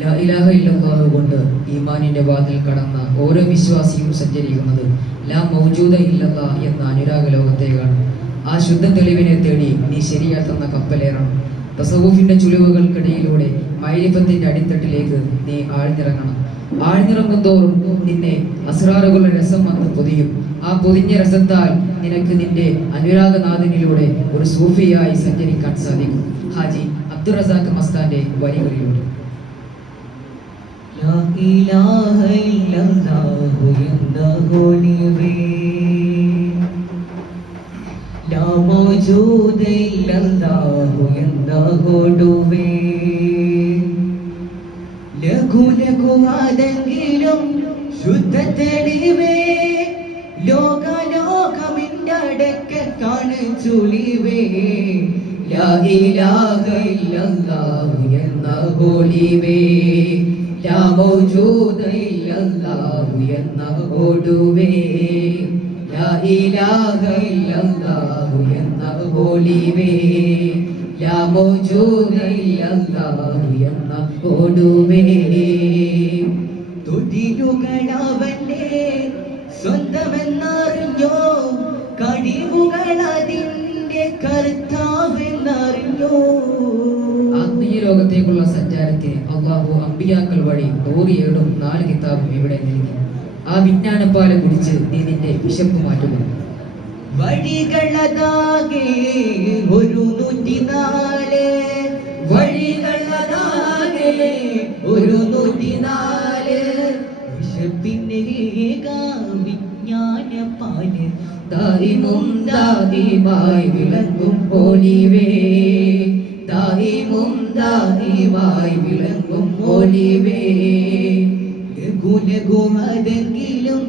ലാ ഇലാഹ ഇല്ലല്ലാഹ് കൊണ്ട് ഈമാനിന്റെ വാതിൽ കടന്ന ഓരോ വിശ്വാസിയും സഞ്ചരിക്കുന്നത് ലാ മൗജൂദ ഇല്ലല്ലാ എന്ന അനുരാഗ ലോകത്തേക്കാണ്. ആ ശുദ്ധ തെളിവിനെ തേടി നീ ശരിയാത്തുന്ന കപ്പലേറണം. തസവൂഫിന്റെ ചുളിവുകൾക്കിടയിലൂടെ മൈരിഫത്തിന്റെ അടിത്തട്ടിലേക്ക് നീ ആഴ്ന്നിറങ്ങണം. ആഴ്ന്നിറങ്ങും തോറും നിന്നെ അസ്റാറുകളുടെ രസം വന്ന് പൊതിയും. ആ പൊതിഞ്ഞ രസത്താൽ നിനക്ക് നിന്റെ അനുരാഗനാഥനിലൂടെ ഒരു സൂഫിയായി സഞ്ചരിക്കാൻ സാധിക്കും. ഹാജി അബ്ദുൾ റസാഖ് മസ്താന്റെ വരികളിലൂടെ. ലാ ഇലാഹ ഇല്ലല്ലാഹു എന്നഹുലിവേ, ലാ മൗജൂദ ഇല്ലല്ലാഹു എന്നഹുടുവേ, ലഘു ലഘു ആദെങ്കിലും ശുദ്ധ തെളിവേ, ലോകമിന്റെ അടക്ക കാണിച്ചുളിവേ, ലാ ഇലാഹ ഇല്ലല്ലാഹു എന്നഹുലിവേ, ലാ മൗജൂദ ഇല്ലല്ലാഹു എന്നഹുടുവേ, ലാ ഇലാഹ ഇല്ലല്ലാഹു എന്നഹുലിവേ, ലാ മൗജൂദ ഇല്ലല്ലാഹു എന്നഹുടുവേ. തൊഴിലുകളവന്റെ സ്വന്തമെന്നറിഞ്ഞോ, കഴിവുകൾ അതിന്റെ കർത്താവെന്നറിഞ്ഞോ. ആത്മീയ ലോകത്തേക്കുള്ള സഞ്ചാരത്തിന് അള്ളാഹു അമ്പിയാക്കൾ വഴി 104 കിതാബും ഇവിടെ നൽകി. ആ വിജ്ഞാനപ്പാല കുടിച്ച് നീ നിന്റെ വിശപ്പ് മാറ്റുക. വഴികളതാകെ ഒരു 104, വഴികളതാകെ ഒരു 104, വിശപ്പിന്റെ വിജ്ഞാനപ്പാല് ദാഹിമും ദാഹിമായി വിളങ്ങും ഒലിവേ, ദാഹിമും ദാഹിമായി വിളങ്ങും ഒലിവേ, ലഘു ലഘു അതെങ്കിലും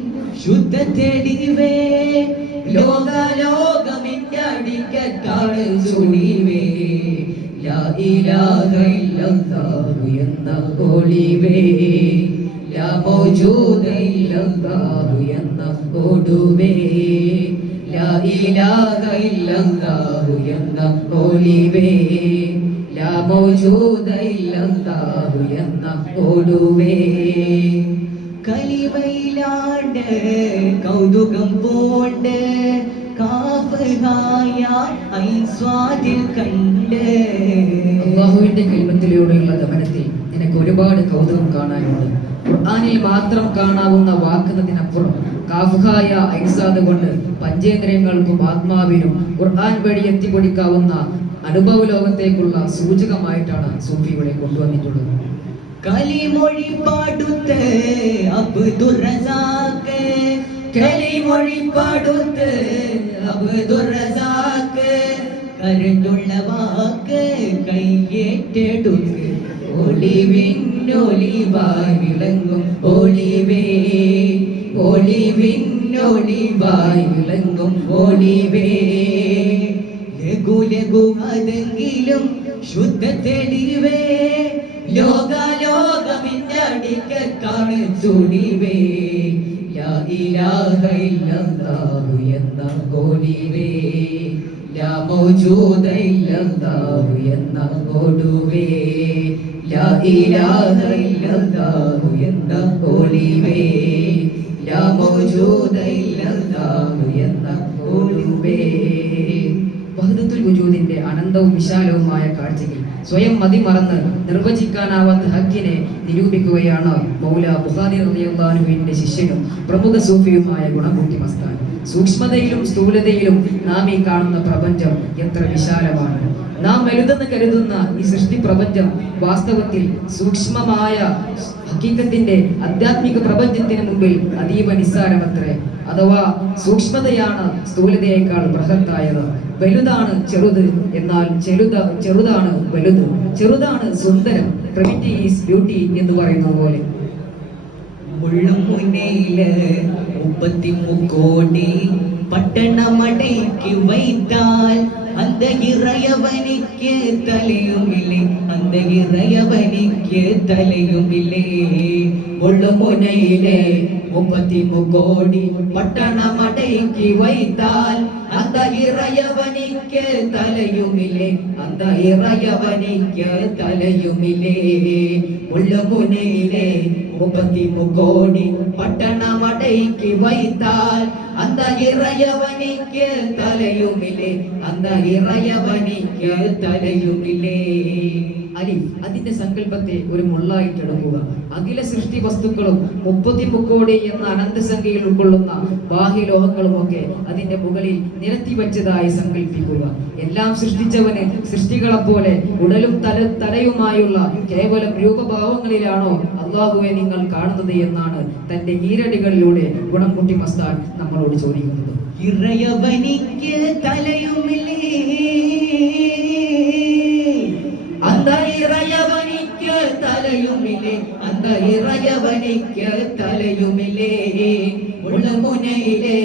ശുദ്ധ തെളിവേ, ലോകമിന്റെ അടിക്കത്താണ് ചുളിവേ, ലാ ഇലാഹ ഇല്ലല്ലാഹു എന്ന ഒലിവേ, ലാ മൗജൂദ ഇല്ലല്ലാഹു എന്ന ഒടുവേ, ലാ ഇലാഹ ഇല്ലല്ലാഹു എന്ന ഒലിവേ, ലാ മൗജൂദ ഇല്ലല്ലാഹു എന്ന ഒടുവേ. കലിമയിലാണ്ട് കൗതുകം പോണ്ട് കാഫഹായ ഐസ്വാദിൽ കണ്ട്. അല്ലാഹുവിന്റെ കലിമത്തിലൂടെയുള്ള ഗമനത്തിൽ നിനക്ക് ഒരുപാട് കൗതുകം കാണാനുണ്ട്. ഖുർആനിൽ മാത്രം കാണാവുന്ന വാക്കുന്നതിനപ്പുറം കാഫഹായ ഐസാദ് കൊണ്ട് പഞ്ചേന്ദ്രിയങ്ങൾക്കും ആത്മാവിനും ഖുർആൻ വഴി എത്തിപ്പൊടിക്കാവുന്ന അനുഭവ ലോകത്തേക്കുള്ള സൂചകമായിട്ടാണ് സൂഫി ഇവിടെ കൊണ്ടുവന്നിട്ടുള്ളത്. കലിമൊഴി പാടുത്ത് അബ്ദുർ റസാഖ്, കലിമൊഴി പാടുത്ത് അബ്ദുർ റസാഖ്, കരുത്തുള്ള വാക്ക് കൈയേറ്റെടുത്ത് ഒളിവിന്നൊളിവായി വിളങ്ങും ഒളിവേ, ഒളിവിന്നൊളിവായി വിളങ്ങും ഒളിവേ, ലഘു ലഘു അതെങ്കിലും ശുദ്ധ തെളിവേ, ലോകമിന്റെ അടിക്കത്താണ് ചുളിവേ, ലാ ഇലാഹ ഇല്ലല്ലാഹു എന്ന ഒലിവേ, ലാ മൗജൂദ ഇല്ലല്ലാഹു എന്ന ഒടുവേ, ലാ ഇലാഹ ഇല്ലല്ലാഹു എന്ന ഒലിവേ, ലാ മൗജൂദ ഇല്ലല്ലാഹു എന്ന ഒടുവേ. വഹ്ദത്തുൽ വജൂദിന്റെ അനന്തവും വിശാലവുമായ കാഴ്ചയിൽ സ്വയം മതിമറന്ന് നിർവചിക്കാനാവാത്ത ഹക്കിനെ നിരൂപിക്കുകയാണ് മൗല ബുഖാരി റളിയല്ലാഹു അൻഹുവിന്റെ ശിഷ്യനും പ്രമുഖ സൂഫിയുമായ ഗുണകുട്ടി മസ്താൻ. സൂക്ഷ്മതയിലും സ്ഥൂലതയിലും നാം ഈ കാണുന്ന പ്രപഞ്ചം എത്ര വിശാലമാണ്. നാം വലുതെന്ന് കരുതുന്ന ഈ സൃഷ്ടി പ്രപഞ്ചം വാസ്തവത്തിൽ സൂക്ഷ്മമായ ഹക്കീക്കത്തിന്റെ ആധ്യാത്മിക പ്രപഞ്ചത്തിന് മുമ്പിൽ അതീവ നിസ്സാരമത്രേ. അഥവാ സൂക്ഷ്മതയാണ് സ്ഥൂലതയേക്കാൾ ബൃഹത്തായത്. വലുതാണ് ചെറുത്, എന്നാൽ ചെറുതാണ് വലുത്. ചെറുതാണ് സുന്ദരം. പ്രിമിറ്റി ഈസ് ബ്യൂട്ടി എന്ന് പറയുന്ന പോലെ. മുള്ളുമുനയില് 33 കോടി പട്ടണമടയ്ക്ക് വൈത്താൽ அந்த இறையவனுக்கு தலையுமில்லை, அந்த அந்த இறையவனிக்கு தலையுமில்லே முள்ளுமுனையிலே 33 கோடி பட்டணம் அடக்கி வைத்தால் அந்த இறையவனிக்கு தலையுமில்லே அந்த இறையவனிக்கு தலையுமில்லே முள்ளுமுனையிலே 33 கோடி பட்டணம் அடக்கி வைத்தால் அந்த இறையவனிக்கு தலையுமில்லே அந்த ഇറയവനിക്ക് തലയുമില്ലേ. അലിഫ് അതിന്റെ സങ്കല്പത്തെ ഒരു മുള്ളായിട്ട് എടുക്കുക. അഖില സൃഷ്ടി വസ്തുക്കളും 33 കോടി എന്ന അനന്തസംഖ്യയിൽ ഉൾക്കൊള്ളുന്ന ബാഹ്യലോഹങ്ങളുമൊക്കെ അതിന്റെ മുകളിൽ നിരത്തി വച്ചതായി സങ്കല്പിക്കുക. എല്ലാം സൃഷ്ടിച്ചവന് സൃഷ്ടികളെ പോലെ ഉടലും തലയുമായുള്ള കേവലം രൂപഭാവങ്ങളിലാണോ അല്ലാഹുവെ നിങ്ങൾ കാണുന്നത് എന്നാണ് തന്റെ ഈരടികളിലൂടെ ഗുണംകുട്ടി മസ്താൻ നമ്മളോട് ചോദിക്കുന്നത്. ഇറയവനിക്ക് തലയുമില്ലേ அந்த இறையவனிக்கு தலையுமில்லே அந்த இறையவனிக்கு தலையுமில்லே முள்முனையிலே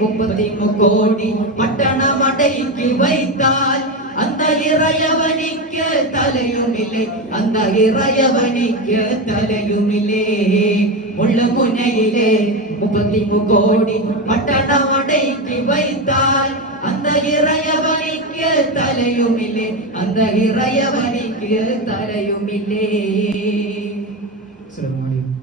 33 கோடி பட்டணம் அடக்கி வைத்தால் அந்த இறையவனிக்கு தலையுமில்லே அந்த இறையவனிக்கு தலையுமில்லே முள்முனையிலே 33 கோடி பட்டணம் அடக்கி வைத்தால் அந்த இறையவனிக்கு தலையுமில்லே அந்த இறையவனிக்கு தலையுமில்லே. അസ്സലാമു അലൈക്കും.